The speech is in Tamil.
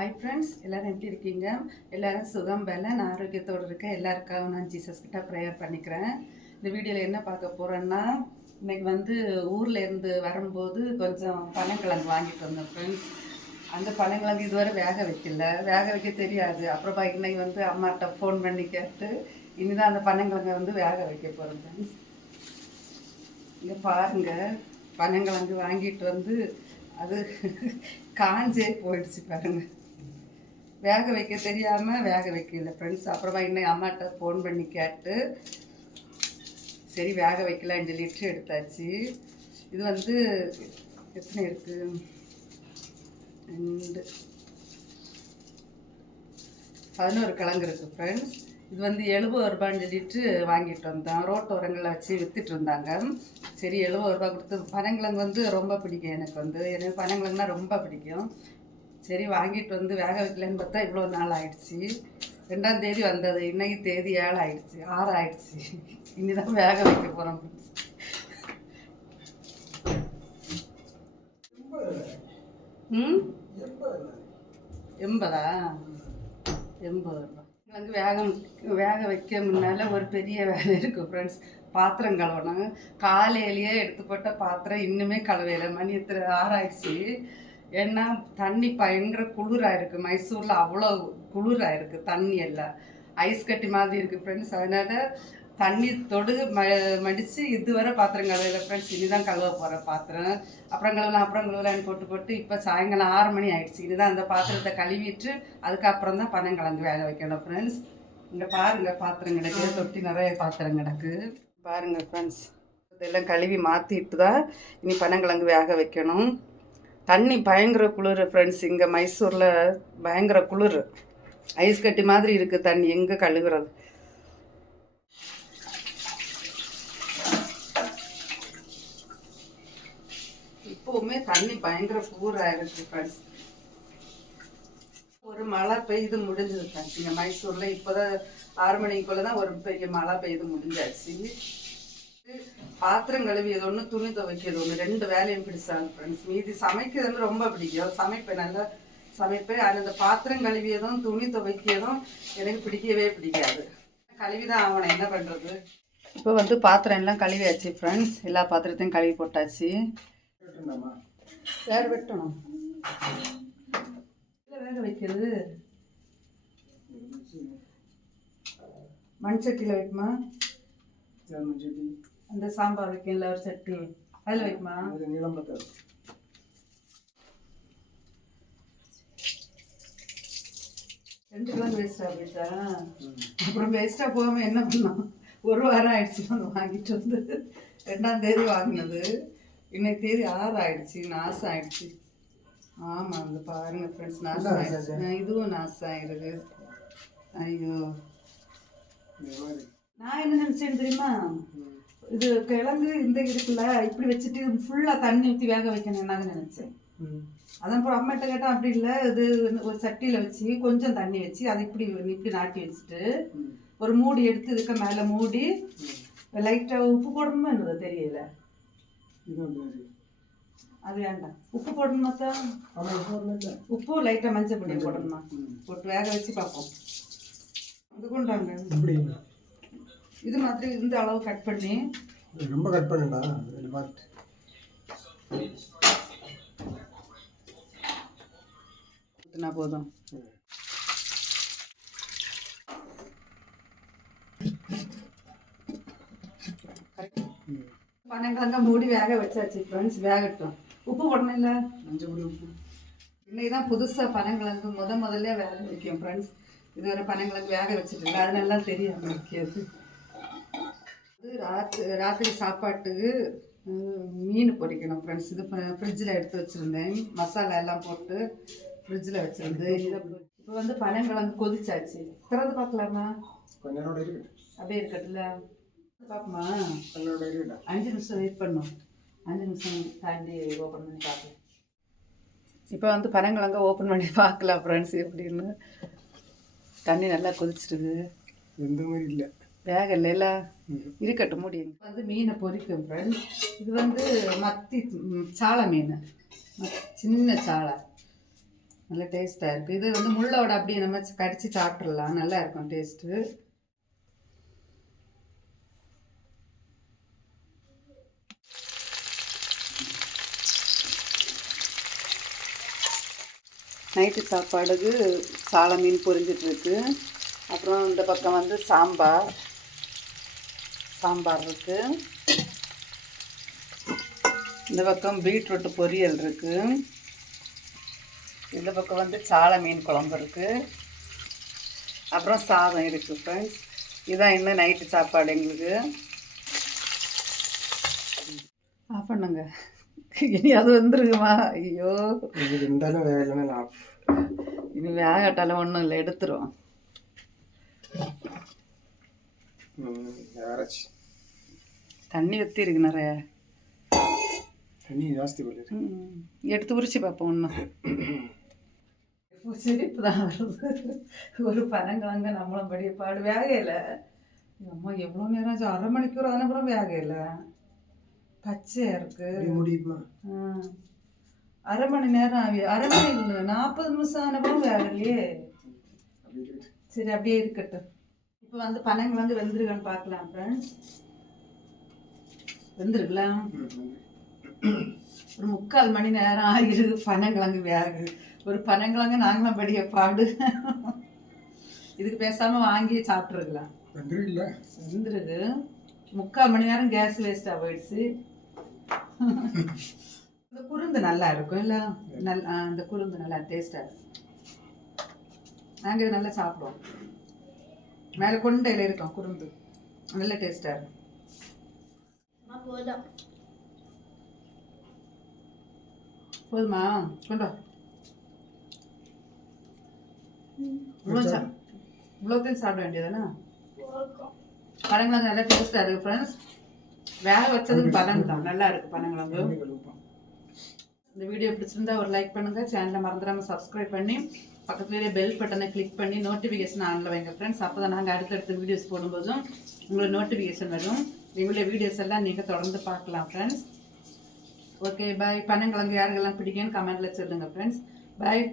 ஹாய் ஃப்ரெண்ட்ஸ், எல்லோரும் எப்படி இருக்கீங்க? எல்லோரும் சுகம் பலன் ஆரோக்கியத்தோடு இருக்க எல்லாருக்காகவும் நான் ஜீசஸ் கிட்ட ப்ரேயர் பண்ணிக்கிறேன். இந்த வீடியோவில் என்ன பார்க்க போகிறேன்னா, இன்றைக்கி ஊரில் இருந்து வரும்போது கொஞ்சம் பனங்கிழங்கு வாங்கிட்டு வந்தேன் ஃப்ரெண்ட்ஸ். அந்த பனங்கிழங்கு இதுவரை வேக வைக்க தெரியாது. அப்புறமா இன்னைக்கு அம்மாட்ட ஃபோன் பண்ணி கேட்டு இனிதான் அந்த பனங்கிழங்கை வேக வைக்க போகிறேன் ஃப்ரெண்ட்ஸ். இங்கே பாருங்கள், பனங்கிழங்கு வாங்கிட்டு அது காஞ்சே போயிடுச்சு பாருங்கள். வேக வைக்க தெரியாமல் வேக வைக்கல ஃப்ரெண்ட்ஸ். அப்புறமா இன்னும் அம்மாட்ட ஃபோன் பண்ணி கேட்டு சரி வேக வைக்கலான்னு சொல்லிட்டு எடுத்தாச்சு. இது எத்தனை இருக்குது? 2 11 கிழங்கு இருக்குது ஃப்ரெண்ட்ஸ். இது 70 ரூபான்னு சொல்லிட்டு வாங்கிட்டு வந்தோம். ரோட்டு ஓரங்களில் வச்சு விற்றுட்டு இருந்தாங்க. சரி 70 ரூபா கொடுத்து பனங்கிழங்கு ரொம்ப பிடிக்கும் எனக்கு பனங்கிழங்குனா ரொம்ப பிடிக்கும். சரி வாங்கிட்டு வேக வைக்கலன்னு பார்த்தா இவ்வளோ நாள் ஆயிடுச்சு. 2ஆம் தேதி வந்தது, இன்னைக்கு தேதி 7 ஆயிடுச்சு, 6 ஆயிடுச்சு. இனிதான் வேக வைக்க போகிறோம். 80 ரூபா. வேக வைக்க முன்னால் ஒரு பெரிய வேலை இருக்குது ஃப்ரெண்ட்ஸ். பாத்திரம் கழுவணும். காலையிலேயே எடுத்து போட்ட பாத்திரம் இன்னுமே கழுவையில. மணி 6 ஆயிடுச்சு. ஏன்னா தண்ணி பயங்கர குளிராக இருக்குது. மைசூரில் அவ்வளோ குளிராக இருக்குது. தண்ணி எல்லாம் ஐஸ் கட்டி மாதிரி இருக்குது ஃப்ரெண்ட்ஸ். அதனால் தண்ணி மடித்து இதுவரை பாத்திரம் கழுவல ஃப்ரெண்ட்ஸ். இனிதான் கழுவ போகிற பாத்திரம். அப்புறம் கழுவலான்னு போட்டு இப்போ சாயங்காலம் 6 மணி ஆயிடுச்சு. இனிதான் அந்த பாத்திரத்தை கழுவிட்டு அதுக்கப்புறம் தான் பனங்கிழங்கு வேக வைக்கணும் ஃப்ரெண்ட்ஸ். இங்கே பாருங்கள், பாத்திரம் கிடக்கு, தொட்டி நிறைய பாத்திரம் கிடக்கு பாருங்கள் ஃப்ரெண்ட்ஸ். இதெல்லாம் கழுவி மாற்றிட்டு தான் இனி பனங்கிழங்கு வேக வைக்கணும். தண்ணி பயங்கர குளிர் ஃப்ரெண்ட்ஸ். இங்கே மைசூரில் பயங்கர குளிர், ஐஸ் கட்டி மாதிரி இருக்குது தண்ணி. எங்கே கழுவுறது? இப்போவுமே தண்ணி பயங்கர குளிராக இருக்குது ஃப்ரெண்ட்ஸ். ஒரு மழை பெய்து முடிஞ்சது ஃப்ரெண்ட்ஸ். இங்கே மைசூரில் இப்போ தான் 6 மணிக்குள்ளே தான் ஒரு பெரிய மழை பெய்து முடிஞ்சாச்சு. பாத்திரம் கழுவியது ஒன்று, துணி துவைக்கிறது ஒன்று, 2 வேலையும் பிடிச்சாங்க ஃப்ரெண்ட்ஸ். மீதி சமைக்கிறதுன்னு ரொம்ப பிடிக்கும், சமைப்பேன், நல்லா சமைப்பேன். அது அந்த பாத்திரம் கழுவியதும் துணி துவைக்கிறதும் எனக்கு பிடிக்கவே பிடிக்காது. கழுவிதான் ஆகணும், என்ன பண்ணுறது. இப்போ பாத்திரம் எல்லாம் கழுவியாச்சு ஃப்ரெண்ட்ஸ். எல்லா பாத்திரத்தையும் கழுவி போட்டாச்சு. வேறு வெட்டணும், வேக வைக்கிறது. மண் சட்டியில் வைக்குமா? அந்த சாம்பார் வைக்கல ஒரு சட்டி, அதில் வைக்குமா? ரெண்டு கிலோ வேஸ்ட்டாக போயிட்டா? அப்புறம் வேஸ்ட்டாக போகாமல் என்ன பண்ணோம்? ஒரு வாரம் ஆயிடுச்சு வாங்கிட்டு 2ஆம் தேதி வாங்கினது. இன்னைக்கு தேதி 6 ஆயிடுச்சு, நாசம் ஆயிடுச்சு. ஆமாம், அந்த பாருங்க ஃப்ரெண்ட்ஸ், நாசம் ஆயிடுச்சு. இதுவும் நாசம் ஆயிடுது. ஐயோ, நான் என்ன நினச்சேன்னு தெரியுமா? இது கிழங்கு இந்த இருக்குல்ல, இப்படி வச்சுட்டு ஃபுல்லாக தண்ணி ஊற்றி வேக வைக்கணும் நாங்கள் நினச்சேன். அதான் அப்புறம் அம்மாட்ட கேட்டால் அப்படி இல்லை, இது ஒரு சட்டியில் வச்சு கொஞ்சம் தண்ணி வச்சு அதை இப்படி நாட்டி வச்சுட்டு ஒரு மூடி எடுத்து இதுக்கு மேலே மூடி லைட்டாக உப்பு போடணுமா என்னது தெரியல. அது வேண்டாம், உப்பு போடணுமா தான்? உப்பு லைட்டாக மஞ்சள் பொடி போடணுமா? போட்டு வேக வச்சு பார்ப்போம். இது கொண்டாங்க, இது மாதிரி இந்த அளவு கட் பண்ணி. ரொம்ப கட் பண்ணடா, போதும். பனங்கிழங்க மூடி வேக வச்சாச்சு ஃப்ரெண்ட்ஸ். வேகட்டும். உப்பு போடணும் இல்லை, மஞ்சள் பொடி, உப்பு. இன்னைக்கு தான் புதுசாக பனங்கிழங்கு முதல்ல வேக வைக்கும் ஃப்ரெண்ட்ஸ். இதுவரை பனங்கிழங்கு வேக வச்சுட்டு அதனால தெரியும் வைக்கிறது. ராத்திரி சாப்பாட்டுக்கு மீன் பொரிக்கணும் ஃப்ரெண்ட்ஸ். இது ஃப்ரிட்ஜில் எடுத்து வச்சுருந்தேன், மசாலா எல்லாம் போட்டு ஃப்ரிட்ஜில் வச்சுருந்து. இப்போ பனங்கிழங்கு கொதிச்சாச்சு. திறந்து பார்க்கலாமா? அப்படியே இருக்கட்டும்ல, பார்ப்போமா? 5 நிமிஷம் வெயிட் பண்ணும். 5 நிமிஷம் தாண்டி ஓப்பன் பண்ணி பார்க்கலாம். இப்போ பனங்கிழங்க ஓப்பன் பண்ணி பார்க்கலாம் ஃப்ரெண்ட்ஸ் எப்படின்னு. தண்ணி நல்லா கொதிச்சிருது. எந்த மாதிரி இல்லை, வேக இல்லைல்ல, இருக்கட்டும் மூடி. மீனை பொரிக்கும் ஃப்ரெண்ட்ஸ். இது மத்தி சாலை மீன், சின்ன சாலை. நல்ல டேஸ்ட்டாக இருக்குது. இது வந்து முள்ளோட அப்படியே நம்ம கடிச்சு சாப்பிட்றலாம், நல்லா இருக்கும் டேஸ்ட்டு. நைட்டு சாப்பாடுக்கு சால மீன் பொரிஞ்சிட்ருக்கு. அப்புறம் இந்த பக்கம் வந்து சாம்பார் இருக்குது. இந்த பக்கம் பீட்ரூட் பொரியல் இருக்குது. இந்த பக்கம் வந்து சால மீன் குழம்பு இருக்குது. அப்புறம் சாதம் இருக்குது ஃப்ரெண்ட்ஸ். இதுதான் இன்னும் நைட்டு சாப்பாடு எங்களுக்கு. ஆஃப் பண்ணுங்க, இனி அது வந்துருக்குமா? ஐயோ, இருந்தாலும் வேலைன்னா இனி வேகட்டாலும் ஒன்றும் இல்லை, எடுத்துரும். யாராச்சு தண்ணி ஊற்றி இருக்கு நிறைய, தண்ணி ஜாஸ்தி பண்ணிடு. எடுத்து உரிச்சு பார்ப்போம். ஒன்றும் சிரிப்பு தான் வருது. ஒரு பனங்கிழங்க நம்மளும் படிய பாடு வேகையில். அம்மா எவ்வளோ நேரம் ஆச்சு? அரை மணிக்கூர் அனுப்புறம் வேகையில். பச்சையாக இருக்கு. முடியுமா? அரை மணி நேரம் ஆகி, அரை மணி இல்லை 40 நிமிஷம் அனுப்புறம் வேகலையே. சரி அப்படியே இருக்கட்டும். இப்போ வந்து பனங்கிழங்கு வெந்திருக்கான்னு பார்க்கலாம் ஃப்ரெண்ட்ஸ். வெந்திருக்கலாம். ஒரு 3/4 மணி நேரம் ஆகிருக்கு பனங்கிழங்கு வேகு. ஒரு பனங்கிழங்கு நாங்களும் படிய பாடு. இதுக்கு பேசாமல் வாங்கி சாப்பிட்ருக்கலாம். வெந்திருக்கு. 3/4 மணி நேரம் கேஸ் வேஸ்ட்டாக போயிடுச்சு. இந்த குருந்து நல்லா இருக்கும் இல்லை? இந்த குருந்து நல்லா டேஸ்டாக இருக்கும். நாங்கள் இது நல்லா சாப்பிடுவோம். மேலே கொண்டையில் இருக்கும் குருந்து, நல்ல டேஸ்டாக இருக்கும். போதுமா? கொண்டா. இவ்வளோத்தையும் சாப்பிட வேண்டியதானே? பனங்கிழங்கு நல்லா டேஸ்டாக இருக்குது ஃப்ரெண்ட்ஸ். வேக வச்சதுக்கு பலன் தான், நல்லா இருக்குது பனங்கிழங்கு. இந்த வீடியோ பிடிச்சிருந்தா ஒரு லைக் பண்ணுங்கள். சேனலை மறந்துடாமல் சப்ஸ்கிரைப் பண்ணி பக்கத்துலேயே பெல் பட்டனை கிளிக் பண்ணி நோட்டிஃபிகேஷன் ஆனில் வைங்க ஃப்ரெண்ட்ஸ். அப்போ தான் நாங்கள் அடுத்தடுத்த வீடியோஸ் போடும்போதும் உங்களுக்கு நோட்டிஃபிகேஷன் வரும். எங்களுடைய வீடியோஸ் எல்லாம் நீங்கள் தொடர்ந்து பார்க்கலாம் ஃப்ரெண்ட்ஸ். Okay bye. பனங்கிழங்கு யாருக்கெல்லாம் பிடிக்குன்னு கமெண்ட்டில் சொல்லுங்கள் ஃப்ரெண்ட்ஸ். பாய்.